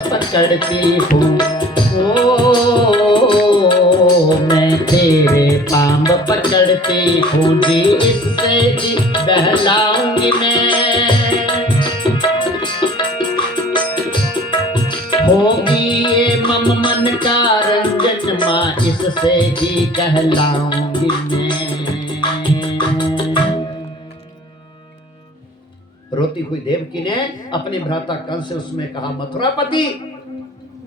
पकड़ती हूँ ओ मैं तेरे पाँव पकड़ती हूँ जी, इससे जी बहलाऊंगी मैं। होगी ये मम मन का रंजन माँ, इससे जी कहलाऊंगी मैं। रोती हुई देवकी ने अपने भ्राता कंस से उसमें कहा, मथुरापति,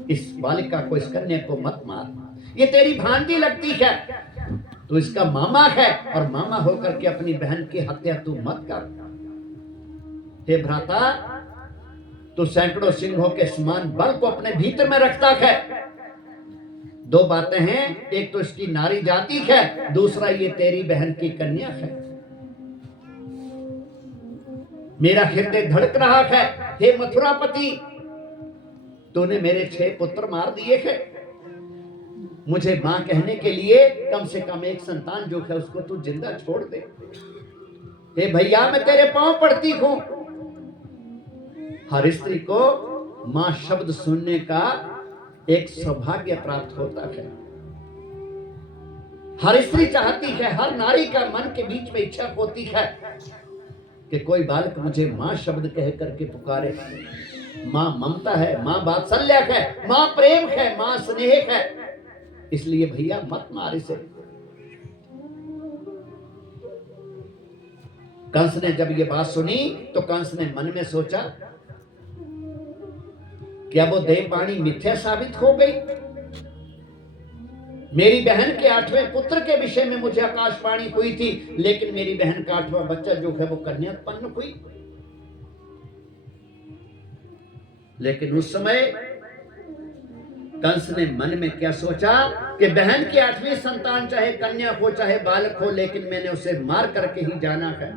इस बालिका को, इस कन्या को मत मार, ये तेरी भांजी लगती है, तू इसका मामा है, और मामा होकर के अपनी बहन की हत्या तू मत कर। हे भ्राता, तू सैकड़ों सिंहों के समान बल को अपने भीतर में रखता है। दो बातें हैं, एक तो इसकी नारी जाति है, दूसरा ये तेरी बहन की कन्या है। मेरा हृदय धड़क रहा है। हे मथुरापति, तूने मेरे 6 पुत्र मार दिए हैं, मुझे मां कहने के लिए कम से कम एक संतान जो है उसको तू जिंदा छोड़ दे। हे भैया, मैं तेरे पांव पड़ती हूं। हर स्त्री को मां शब्द सुनने का एक सौभाग्य प्राप्त होता है। हर स्त्री चाहती है, हर नारी का मन के बीच में इच्छा होती है कि कोई बालक मुझे मां शब्द कह करके पुकारे। मां ममता है, मां वात्सल्य है, मां प्रेम है, मां स्नेह है। इसलिए भैया मत मार इसे। कंस ने जब ये बात सुनी तो कंस ने मन में सोचा, क्या वो देववाणी मिथ्या साबित हो गई? मेरी बहन के 8वें पुत्र के विषय में मुझे आकाशवाणी हुई थी, लेकिन मेरी बहन का 8वां बच्चा जो है वो कन्या उत्पन्न हुई। लेकिन उस समय कंस ने मन में क्या सोचा कि बहन की 8वीं संतान चाहे कन्या हो चाहे बालक हो, लेकिन मैंने उसे मार करके ही जाना है।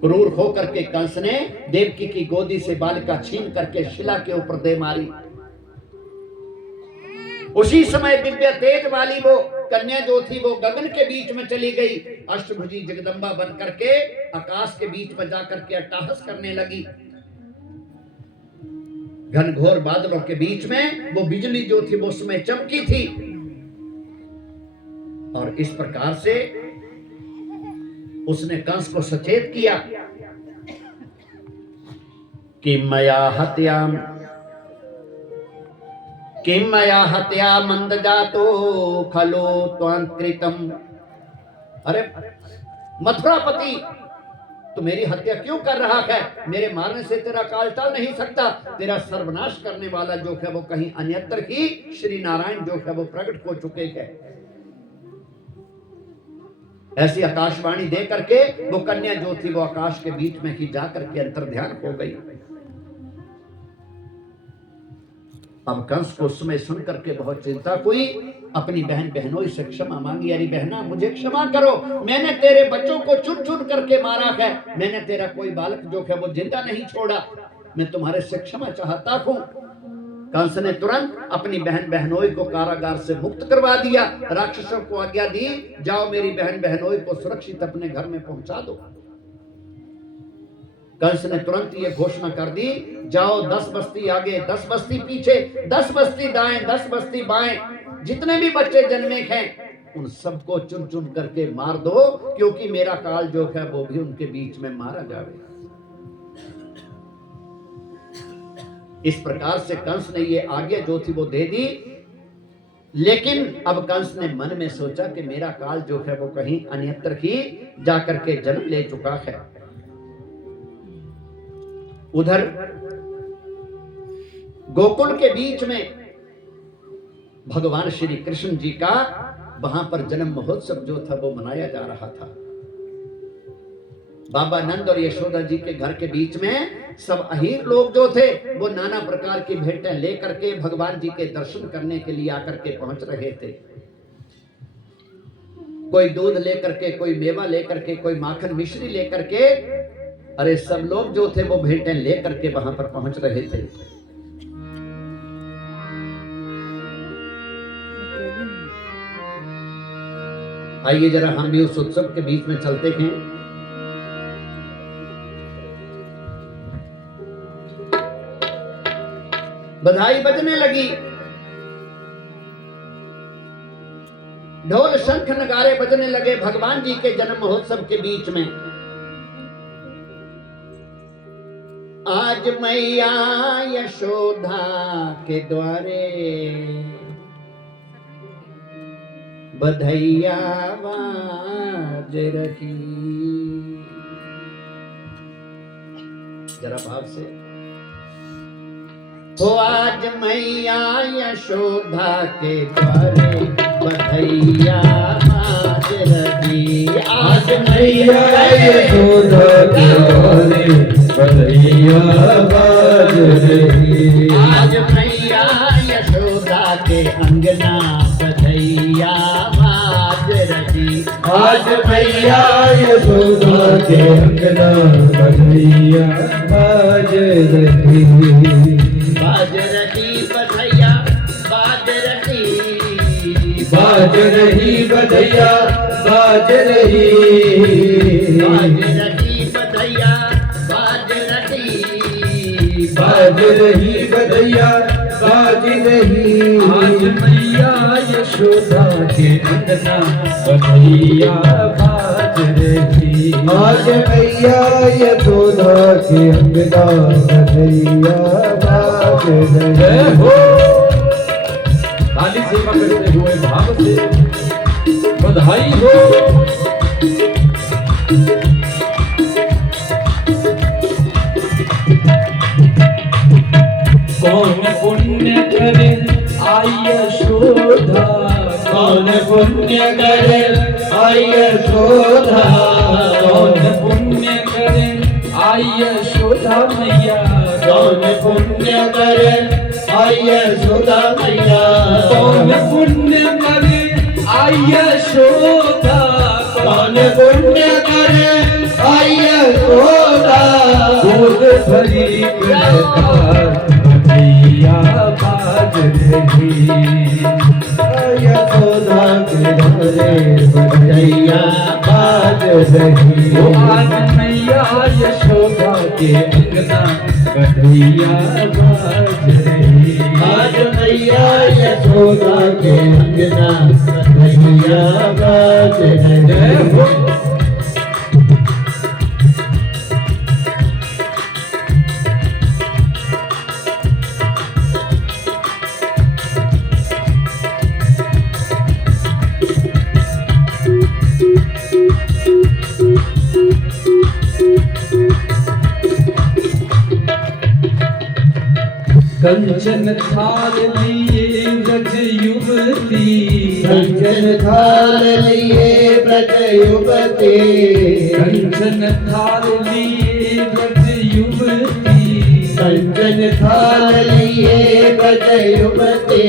क्रूर होकर के कंस ने देवकी की गोदी से बालिका छीन करके शिला के ऊपर दे मारी। उसी समय दिव्य तेज वाली वो कन्या जो थी वो गगन के बीच में चली गई। अष्टभुजी जगदम्बा बन करके आकाश के बीच में जाकर के अट्टहास करने लगी। घनघोर बादलों के बीच में वो बिजली जो थी वो उसमें चमकी थी। और इस प्रकार से उसने कंस को सचेत किया कि मया हत्या मंद जातो खलो त्वंकृतम। अरे मथुरापति, तू मेरी हत्या क्यों कर रहा है? मेरे मारने से तेरा काल टल नहीं सकता। तेरा सर्वनाश करने वाला जो है वो कहीं अन्यत्र ही श्री नारायण जो है वो प्रकट हो चुके हैं। ऐसी आकाशवाणी दे करके वो कन्या जो थी वो आकाश के बीच में ही जाकर के अंतर्ध्यान हो गई। अब कंस को उसमें सुन करके बहुत चिंता हुई। अपनी बहन बहनोई से क्षमा मांगी, अरे बहना मुझे क्षमा करो, मैंने तेरे बच्चों को चुन चुन करके मारा है, मैंने तेरा कोई बालक जो है वो जिंदा नहीं छोड़ा, मैं तुम्हारे से क्षमा चाहता हूं। कंस ने तुरंत अपनी बहन बहनोई को कारागार से मुक्त करवा दिया। राक्षसों को आज्ञा दी, जाओ मेरी बहन बहनोई को सुरक्षित अपने घर में पहुंचा दो। कंस ने तुरंत ये घोषणा कर दी, जाओ 10 बस्ती आगे, 10 बस्ती पीछे, 10 बस्ती दाएं, 10 बस्ती बाएं, जितने भी बच्चे जन्मे हैं उन सबको चुन चुन करके मार दो, क्योंकि मेरा काल जो है वो भी उनके बीच में मारा जाएगा। इस प्रकार से कंस ने ये आज्ञा जो थी वो दे दी। लेकिन अब कंस ने मन में सोचा कि मेरा काल जो है वो कहीं अन्यत्र ही जाकर के जन्म ले चुका है। उधर गोकुल के बीच में भगवान श्री कृष्ण जी का वहां पर जन्म महोत्सव जो था वो मनाया जा रहा था। बाबा नंद और यशोदा जी के घर के बीच में सब अहीर लोग जो थे वो नाना प्रकार की भेंटें लेकर के भगवान जी के दर्शन करने के लिए आकर के पहुंच रहे थे। कोई दूध लेकर के, कोई मेवा लेकर के, कोई माखन मिश्री लेकर के, अरे सब लोग जो थे वो भेंटें लेकर के वहां पर पहुंच रहे थे। आइए जरा हम भी उस उत्सव के बीच में चलते हैं। बधाई बजने लगी, ढोल शंख नगारे बजने लगे भगवान जी के जन्म महोत्सव के बीच में। आज मैया यशोदा के द्वारे बधैया बाज रही। जरा भाव से, हो आज मैया यशोदा के द्वारे बधैया बाज रही। आज मैया यशोदा के द्वारे बधैया बाज रही। आज मैया यशोदा के अंगना बधैया बाज रही। आज मैया यशोदा के अंगना बधैया बाज रही। बाज रही बधैया बाज रही। बाज रही बधैया बाज रही। बाज रही बधैया बाज रही। बाज रही बधैया बाज रही। आज मैया यशोदा के अंगना बधैया बाज रही। आज मैया यशोदा के अंगना बधैया बाज रही। हो काली सेवा करते हुए भाव से बधाई हो। कौन पुण्य करे आई यशोदा। कौन पुण्य करे आई यशोदा। कौन पुण्य करे आई यशोदा मैया। कौन पुण्य करे आई यशोदा मैया। कौन पुण्य करे आई यशोदा। कौन पुण्य करे आई यशोदा। दूध भरी बधैया बाज रही। यशोदा के घरे बधैया बाज रही। आज मैया यशोदा के अंगना बधैया बाज रही। आज मैया यशोदा के अंगना बधैया बाज रही। कंचन थाल लिए ब्रज युवती। कंचन थाल लिए ब्रज युवती। कंचन थाल लिए ब्रज युवती। कंचन थाल लिए ब्रज युवती।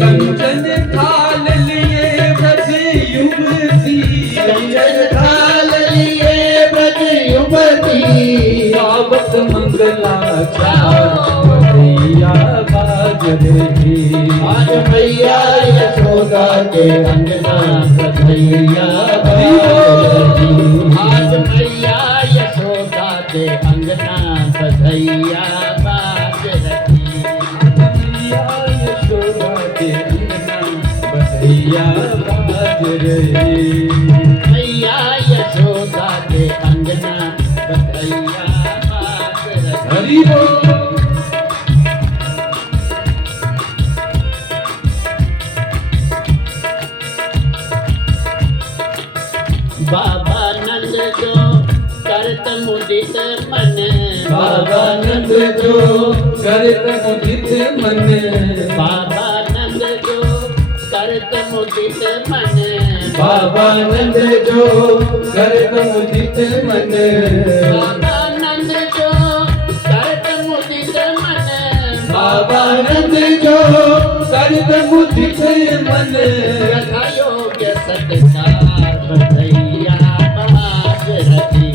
कंचन थाल लिए ब्रज युवती। कंचन थाल लिए ब्रज युवती। गावत मंगलाचार बधैया बाज रही। आज मैया यशोदा के अंगना बधैया बाज रही। आज मैया यशोदा के अंगना बधैया बाज रही। मैया यशोदा के अंगना बधैया बाज रही। मैया यशोदा के अंगना बधैया बाज रही। हरि बोल। बाबा नंद जो करत मुदित मन। बाबा नंद जो करत मुदित मन। बाबा नंद जो करत मुदित मन। बाबा नंद जो करत मुदित मन। बाबा नंद जो करत मुदित मन। बाबा नंद जो करत मुदित मन। यथा योग्य सत्कार बधैया बाज रही।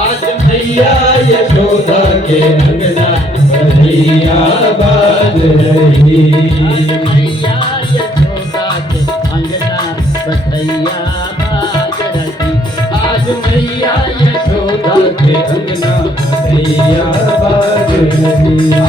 आज मैया यशोदा के अंगना बधैया बाज रही। मैया यशोदा के अंगना बधैया बाज रही। आज मैया यशोदा के अंगना बधैया बाज रही।